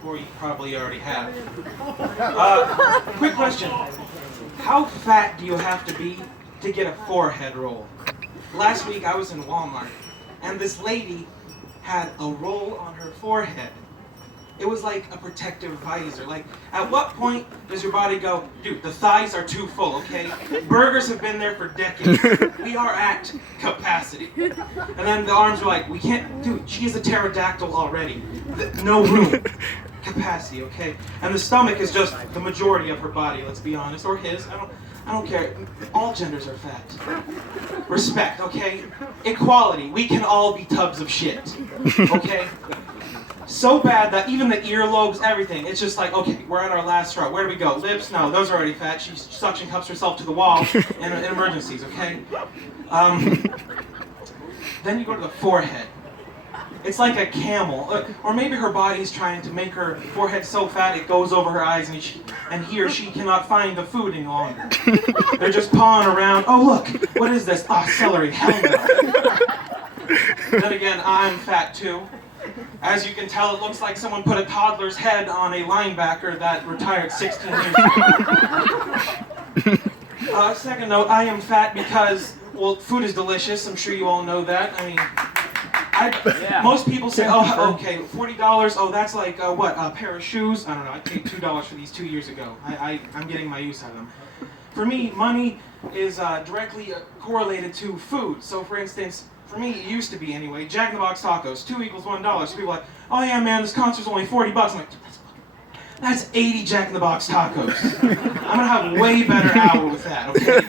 before, you probably already have. Quick question. How fat do you have to be to get a forehead roll? Last week I was in Walmart, and this lady had a roll on her forehead. It was like a protective visor. Like, at what point does your body go, dude, the thighs are too full, okay? Burgers have been there for decades. We are at capacity. And then the arms were like, we can't, dude, she is a pterodactyl already. No room. Capacity, okay? And the stomach is just the majority of her body, let's be honest, or his. I don't care. All genders are fat. Respect, okay? Equality. We can all be tubs of shit, okay? So bad that even the earlobes, everything, it's just like, okay, we're at our last straw. Where do we go? Lips? No, those are already fat. She suction cups herself to the wall in emergencies, okay? Then you go to the forehead. It's like a camel. Or maybe her body's trying to make her forehead so fat it goes over her eyes and he or she cannot find the food any longer. They're just pawing around. Oh, look, what is this? Ah, celery. Hell no. Then again, I'm fat too. As you can tell, it looks like someone put a toddler's head on a linebacker that retired 16 years ago. Second note, I am fat because, well, food is delicious. I'm sure you all know that. I mean, most people say, oh, okay, $40, oh, that's like, what, a pair of shoes? I don't know, I paid $2 for these 2 years ago. I'm getting my use out of them. For me, money is directly correlated to food. So, for instance, for me, it used to be anyway, Jack in the Box tacos, 2 equals $1. So people are like, oh yeah, man, this concert's only $40. I'm like, that's 80 Jack in the Box tacos. I'm gonna have a way better hour with that, okay?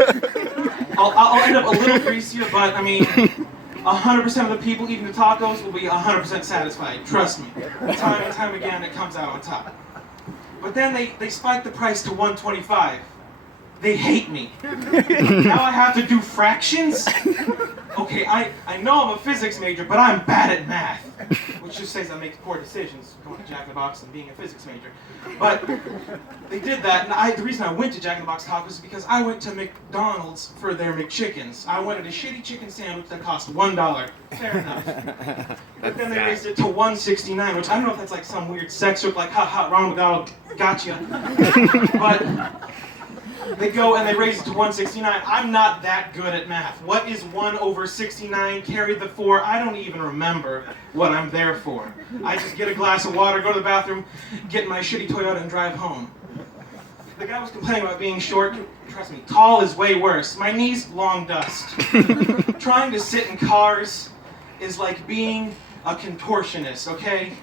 I'll end up a little greasier, but I mean, 100% of the people eating the tacos will be 100% satisfied. Trust me. Time and time again, it comes out on top. But then they spike the price to $125. They hate me. Now I have to do fractions? Okay, I know I'm a physics major, but I'm bad at math. Which just says I make poor decisions going to Jack in the Box and being a physics major. But they did that, and the reason I went to Jack in the Box tacos is because I went to McDonald's for their McChickens. I wanted a shitty chicken sandwich that cost $1. Fair enough. But then they raised it to $1.69, which I don't know if that's like some weird sex joke, like, ha, Ronald McDonald, gotcha. But they go and they raise it to $1.69. I'm not that good at math. What is 1 over 69? Carry the 4. I don't even remember what I'm there for. I just get a glass of water, go to the bathroom, get in my shitty Toyota and drive home. The guy was complaining about being short. Trust me, tall is way worse. My knees, long dust. Trying to sit in cars is like being a contortionist, okay?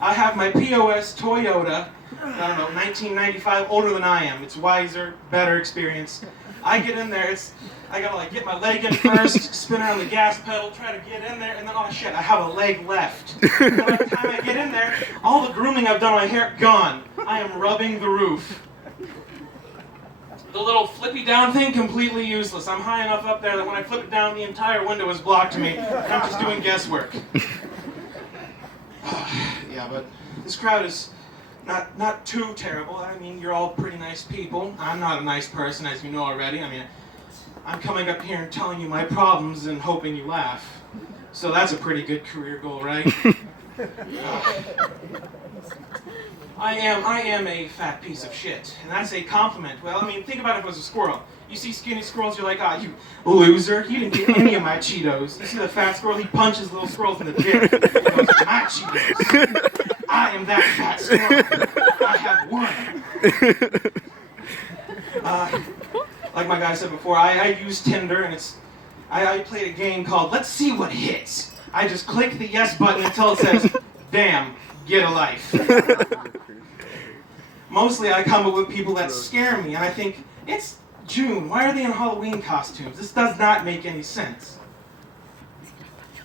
I have my POS Toyota, I don't know, 1995, older than I am. It's wiser, better experience. I get in there, I gotta like get my leg in first, spin around the gas pedal, try to get in there, and then, oh shit, I have a leg left. And by the time I get in there, all the grooming I've done on my hair, gone. I am rubbing the roof. The little flippy down thing, completely useless. I'm high enough up there that when I flip it down, the entire window is blocked to me, and I'm just doing guesswork. Yeah, but this crowd is not too terrible. I mean, you're all pretty nice people. I'm not a nice person, as you know already. I mean, I'm coming up here and telling you my problems and hoping you laugh. So that's a pretty good career goal, right? I am a fat piece of shit, and that's a compliment. Well, I mean, think about it if it was a squirrel. You see skinny squirrels, you're like, ah, you loser, you didn't get any of my Cheetos. You see the fat squirrel, he punches little squirrels in the dick. He goes, my Cheetos. I am that fat squirrel. I have one. Like my guy said before, I use Tinder, and I played a game called Let's See What Hits. I just click the yes button until it says, damn, get a life. Mostly I come up with people that scare me, and I think, it's June, why are they in Halloween costumes? This does not make any sense.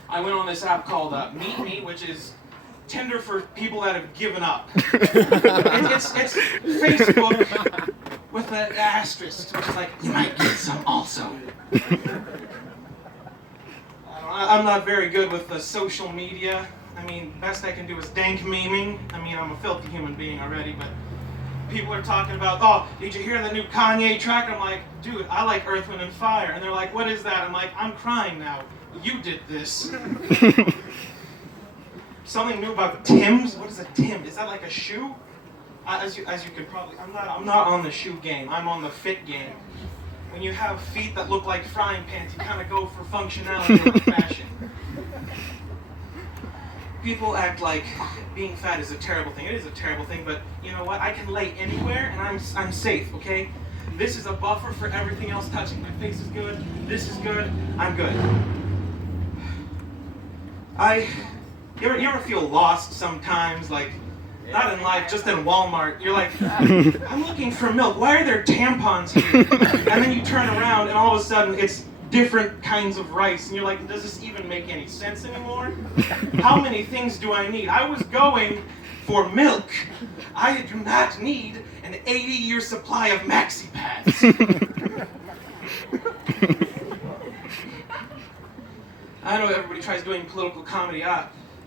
I went on this app called Meet Me, which is Tinder for people that have given up. It's Facebook with an asterisk, which is like, you might get some also. I'm not very good with the social media. I mean, best I can do is dank memeing. I mean, I'm a filthy human being already, but people are talking about, oh, did you hear the new Kanye track? I'm like, dude, I like Earth, Wind, and Fire. And they're like, what is that? I'm like, I'm crying now. You did this. something new about the Timbs. What is a Tim? Is that like a shoe? As you could probably, I'm not on the shoe game. I'm on the fit game. When you have feet that look like frying pans, you kind of go for functionality over fashion. People act like being fat is a terrible thing. It is a terrible thing, but you know what? I can lay anywhere and I'm safe, okay? This is a buffer for everything else touching. My face is good, this is good, I'm good. You ever feel lost sometimes? Like, not in life, just in Walmart. You're like, I'm looking for milk. Why are there tampons here? And then you turn around and all of a sudden it's different kinds of rice. And you're like, does this even make any sense anymore? How many things do I need? I was going for milk. I do not need an 80-year supply of Maxi Pads. I know everybody tries doing political comedy.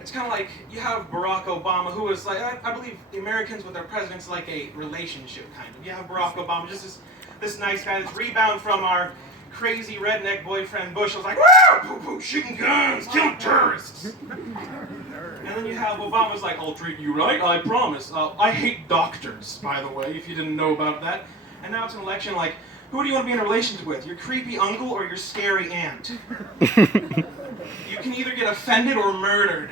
It's kind of like you have Barack Obama, who is like, I believe the Americans with their president's like a relationship, kind of. You have Barack Obama, just this nice guy that's rebound from our crazy redneck boyfriend Bush. I was like, woo, poo-poo, shooting guns, killing terrorists. And then you have Obama's like, I'll treat you right, I promise. I hate doctors, by the way, if you didn't know about that. And now it's an election like, who do you want to be in a relationship with? Your creepy uncle or your scary aunt? You can either get offended or murdered.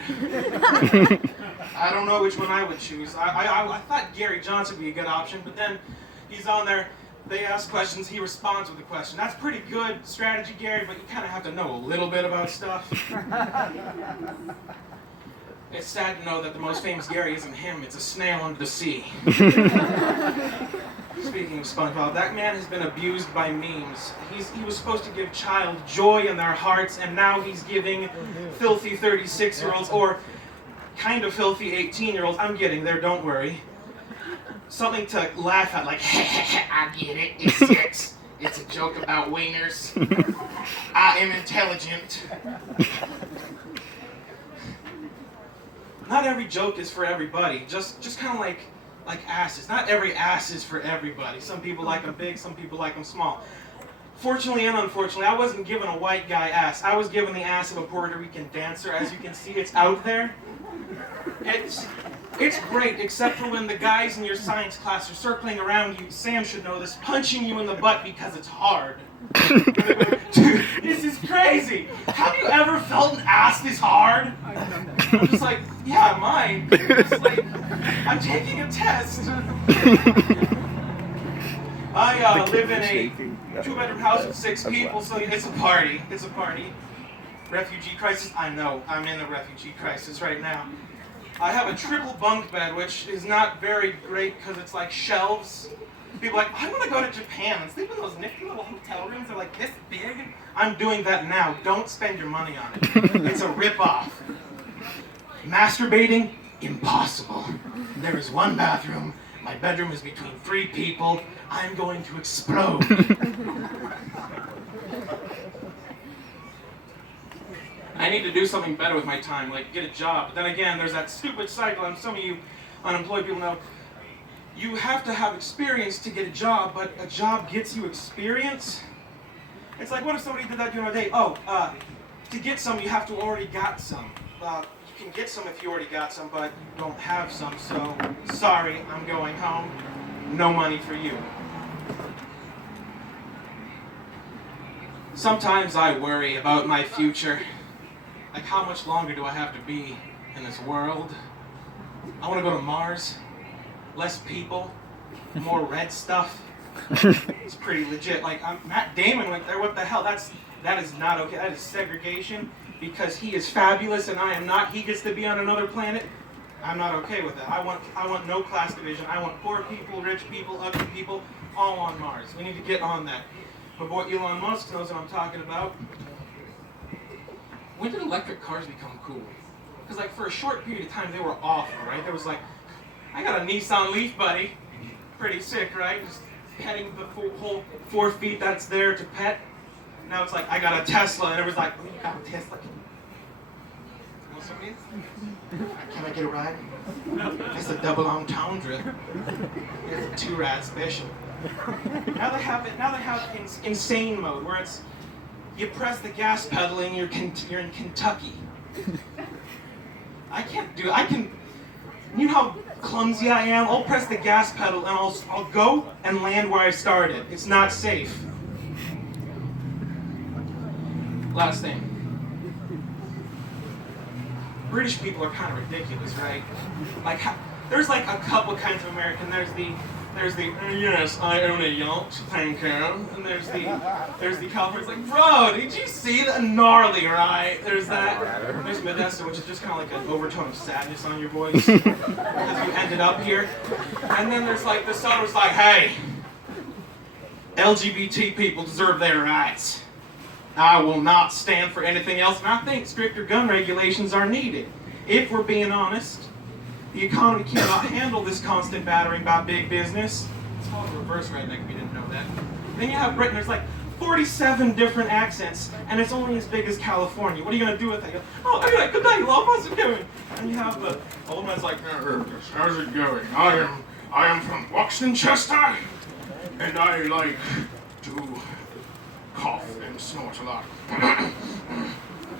I don't know which one I would choose. I thought Gary Johnson would be a good option, but then he's on there, they ask questions, he responds with a question. That's pretty good strategy, Gary, but you kind of have to know a little bit about stuff. It's sad to know that the most famous Gary isn't him, it's a snail under the sea. Speaking of SpongeBob, that man has been abused by memes. He was supposed to give child joy in their hearts, and now he's giving filthy 36-year-olds, or kind of filthy 18-year-olds, I'm getting there, don't worry, something to laugh at, like, I get it, it's a joke about wieners. I am intelligent. Not every joke is for everybody, just kind of like asses. Not every ass is for everybody. Some people like them big, some people like them small. Fortunately and unfortunately, I wasn't given a white guy ass. I was given the ass of a Puerto Rican dancer. As you can see, it's out there. It's great, except for when the guys in your science class are circling around you. Sam should know this, punching you in the butt because it's hard. Dude, this is crazy. Have you ever felt an ass this hard? I'm just like, yeah, mine. It's like, I'm taking a test. I live in a 2-bedroom house with 6 people, so it's a party. It's a party. Refugee crisis? I know, I'm in a refugee crisis right now. I have a triple bunk bed, which is not very great because it's like shelves. People are like, I want to go to Japan and sleep in those nifty little hotel rooms. They're like this big. I'm doing that now. Don't spend your money on it. It's a rip-off. Masturbating? Impossible. There is one bathroom. My bedroom is between 3 people. I'm going to explode. I need to do something better with my time, like get a job. But then again, there's that stupid cycle, and some of you unemployed people know, you have to have experience to get a job, but a job gets you experience? It's like, what if somebody did that the other day? To get some, you have to already got some. You can get some if you already got some, but you don't have some, so sorry, I'm going home. No money for you. Sometimes I worry about my future. Like, how much longer do I have to be in this world? I want to go to Mars. Less people, more red stuff. It's pretty legit. Like, Matt Damon went there. What the hell? That is not okay. That is segregation because he is fabulous and I am not. He gets to be on another planet. I'm not okay with that. I want no class division. I want poor people, rich people, ugly people, all on Mars. We need to get on that. My boy Elon Musk knows what I'm talking about. When did electric cars become cool? Because like for a short period of time they were awful, right? There was like, I got a Nissan Leaf, buddy. Pretty sick, right? Just petting the whole 4 feet that's there to pet. Now it's like, I got a Tesla, and everyone's like, oh, you got a Tesla? You know what I mean? Can I get a ride? It's a double entendre. It's a 2-rad special. Now they have insane mode, where it's, you press the gas pedal and you're in Kentucky. I can't do it. I can, you know how clumsy I am? I'll press the gas pedal and I'll go and land where I started. It's not safe. Last thing. British people are kind of ridiculous, right? Like, there's like a couple kinds of American. There's the yes, I own a yacht, thank you. And there's the Californians like, bro, did you see that? Gnarly, right? There's that. There's Modesto, which is just kind of like an overtone of sadness on your voice because you ended up here. And then there's like the Southern's like, hey, LGBT people deserve their rights. I will not stand for anything else, and I think stricter gun regulations are needed. If we're being honest, the economy cannot handle this constant battering by big business. It's called reverse redneck if you didn't know that. Then you have Britain, there's like 47 different accents, and it's only as big as California. What are you going to do with that? Oh, okay, good day, love, how's it going? And you have the old man's like, how's it going? I am from Oxenchester, and I like to cough and snort a lot.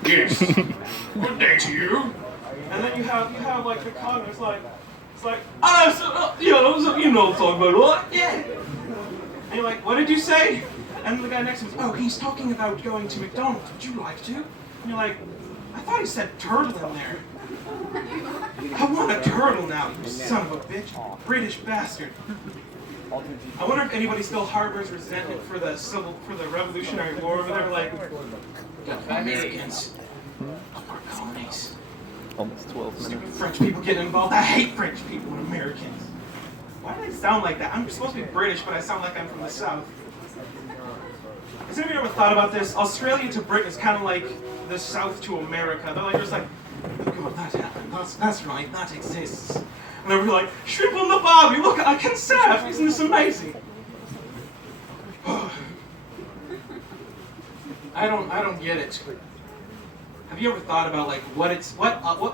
Yes. Good day to you. And then you have like the comment. It's like, you know what I'm talking about, what? Yeah. And you're like, what did you say? And the guy next to him is, oh, he's talking about going to McDonald's. Would you like to? And you're like, I thought he said turtle in there. I want a turtle now, you son of a bitch, British bastard. I wonder if anybody still harbors resentment for the Revolutionary War over there. Like, Americans, our colonies. Almost 12 minutes. Stupid French people getting involved. I hate French people and Americans. Why do they sound like that? I'm supposed to be British, but I sound like I'm from the South. Has anybody ever thought about this? Australia to Britain is kind of like the South to America. They're like, just like, oh God, that happened. That's right, that exists. And they're like, shrimp on the barbie, look, I can surf, isn't this amazing? I don't get it. Have you ever thought about like what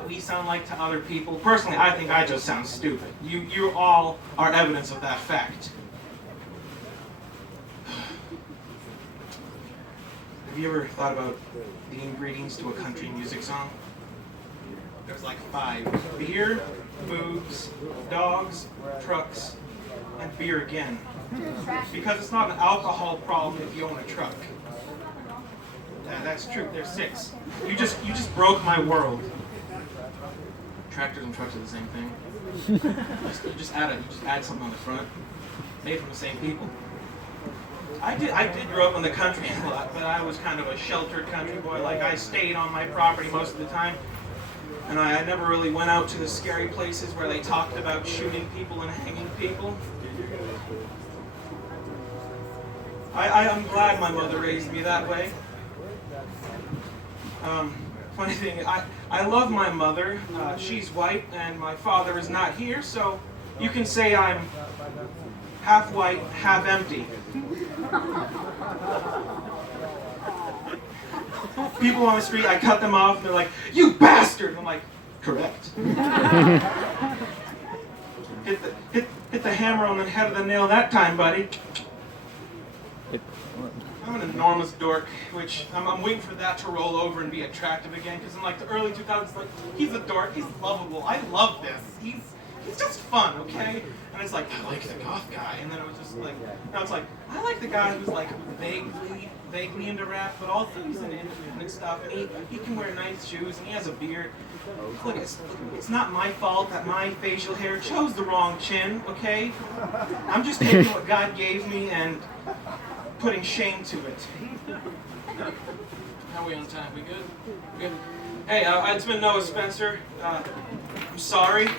we sound like to other people? Personally, I think I just sound stupid. You all are evidence of that fact. Have you ever thought about the ingredients to a country music song? There's like 5. Beer, boobs, dogs, trucks, and beer again. Because it's not an alcohol problem if you own a truck. That's true. There's 6. You just broke my world. Tractors and trucks are the same thing. You just add something on the front. Made from the same people. I did grow up in the country a lot, but I was kind of a sheltered country boy. Like, I stayed on my property most of the time. And I never really went out to the scary places where they talked about shooting people and hanging people. I'm glad my mother raised me that way. Funny thing, I love my mother. She's white and my father is not here, so you can say I'm half white, half empty. People on the street, I cut them off, and they're like, you bastard! And I'm like, correct. hit the hammer on the head of the nail that time, buddy. I'm an enormous dork, which I'm waiting for that to roll over and be attractive again, because in like the early 2000s, like, he's a dork, he's lovable, I love this, he's just fun, okay? And it's like, I like the goth guy, and then it was just like, now it's like, I like the guy who's like vaguely into rap, but also he's into independent stuff, and he can wear nice shoes, and he has a beard. Look, it's not my fault that my facial hair chose the wrong chin, okay? I'm just taking what God gave me and putting shame to it. How are we on time? We good? We good? Hey, it's been Noah Spencer. I'm sorry.